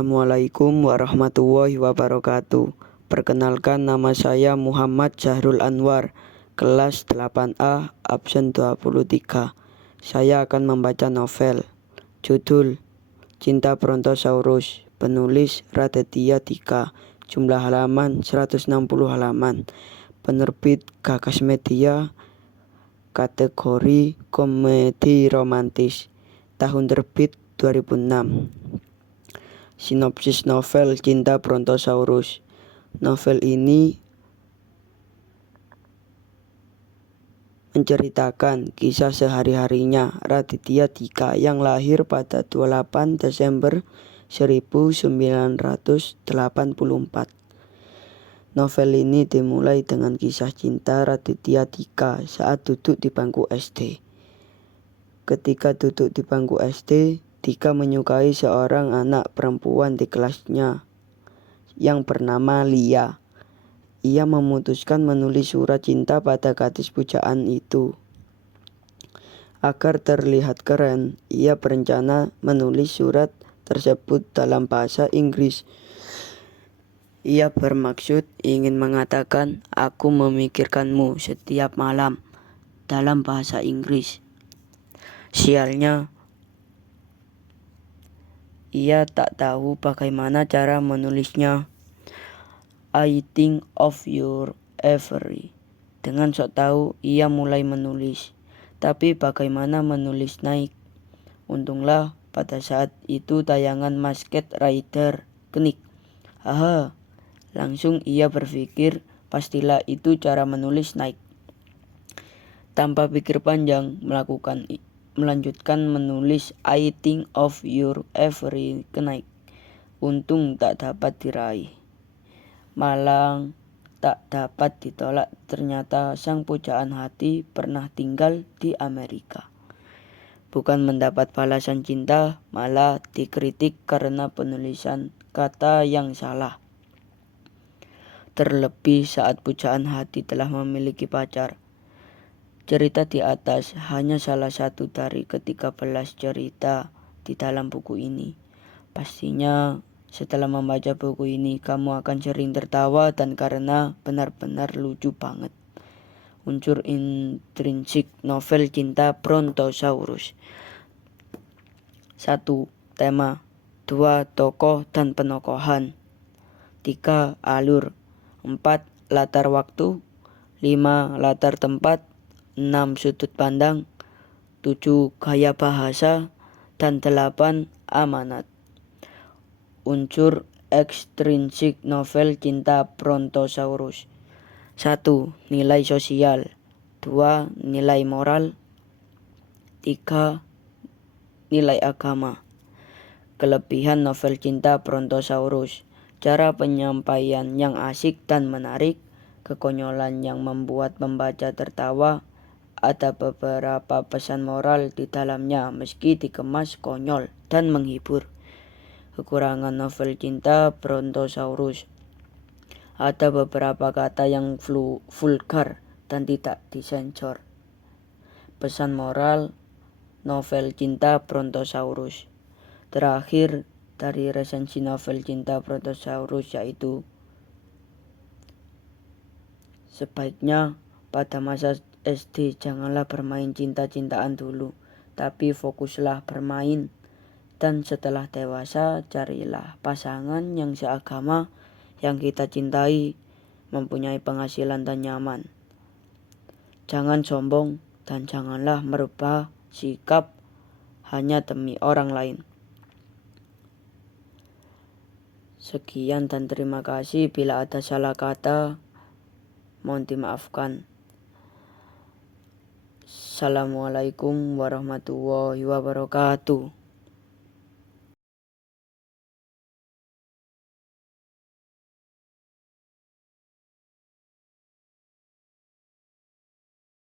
Assalamualaikum warahmatullahi wabarakatuh. Perkenalkan, nama saya Muhammad Syahrul Anwar, kelas 8A, absen 23. Saya akan membaca novel. Judul Cinta Brontosaurus, penulis Raditya Dika, jumlah halaman 160 halaman, penerbit Gagas Media, kategori komedi romantis, tahun terbit 2006. Sinopsis novel Cinta Brontosaurus. Novel ini menceritakan kisah sehari-harinya Raditya Dika yang lahir pada 28 Desember 1984. Novel ini dimulai dengan kisah cinta Raditya Dika saat duduk di bangku SD. Ketika duduk di bangku SD, Dika menyukai seorang anak perempuan di kelasnya yang bernama Lia. Ia memutuskan menulis surat cinta pada gadis pujaan itu. Agar terlihat keren, ia berencana menulis surat tersebut dalam bahasa Inggris. Ia bermaksud ingin mengatakan, "Aku memikirkanmu setiap malam," dalam bahasa Inggris. Sialnya, ia tak tahu bagaimana cara menulisnya. "I think of you every." Dengan sok tahu, ia mulai menulis. Tapi bagaimana menulis naik? Untunglah pada saat itu tayangan Masked Rider kenik. Haha, langsung ia berpikir pastilah itu cara menulis naik. Tanpa pikir panjang, melanjutkan menulis "I think of you every night." Untung tak dapat diraih. Malang tak dapat ditolak. Ternyata sang pujaan hati pernah tinggal di Amerika. Bukan mendapat balasan cinta, malah dikritik karena penulisan kata yang salah. Terlebih saat pujaan hati telah memiliki pacar. Cerita di atas hanya salah satu dari ke-13 cerita di dalam buku ini. Pastinya setelah membaca buku ini kamu akan sering tertawa dan karena benar-benar lucu banget. Unsur intrinsik novel Cinta Brontosaurus. 1. Tema. 2. Tokoh dan penokohan. 3. Alur. 4. Latar waktu. 5. Latar tempat. 6. Sudut pandang. 7. Gaya bahasa. Dan 8. Amanat. Unsur ekstrinsik novel Cinta Brontosaurus. 1. Nilai sosial. 2. Nilai moral. 3. Nilai agama. Kelebihan novel Cinta Brontosaurus. Cara penyampaian yang asik dan menarik. Kekonyolan yang membuat pembaca tertawa. Ada beberapa pesan moral di dalamnya meski dikemas konyol dan menghibur. Kekurangan novel Cinta Brontosaurus. Ada beberapa kata yang vulgar dan tidak disensor. Pesan moral novel Cinta Brontosaurus. Terakhir dari resensi novel Cinta Brontosaurus yaitu, sebaiknya pada masa SD janganlah bermain cinta-cintaan dulu, tapi fokuslah bermain. Dan setelah dewasa, carilah pasangan yang seagama, yang kita cintai, mempunyai penghasilan dan nyaman. Jangan sombong dan janganlah merubah sikap hanya demi orang lain. Sekian dan terima kasih. Bila ada salah kata, mohon dimaafkan. Assalamualaikum warahmatullahi wabarakatuh.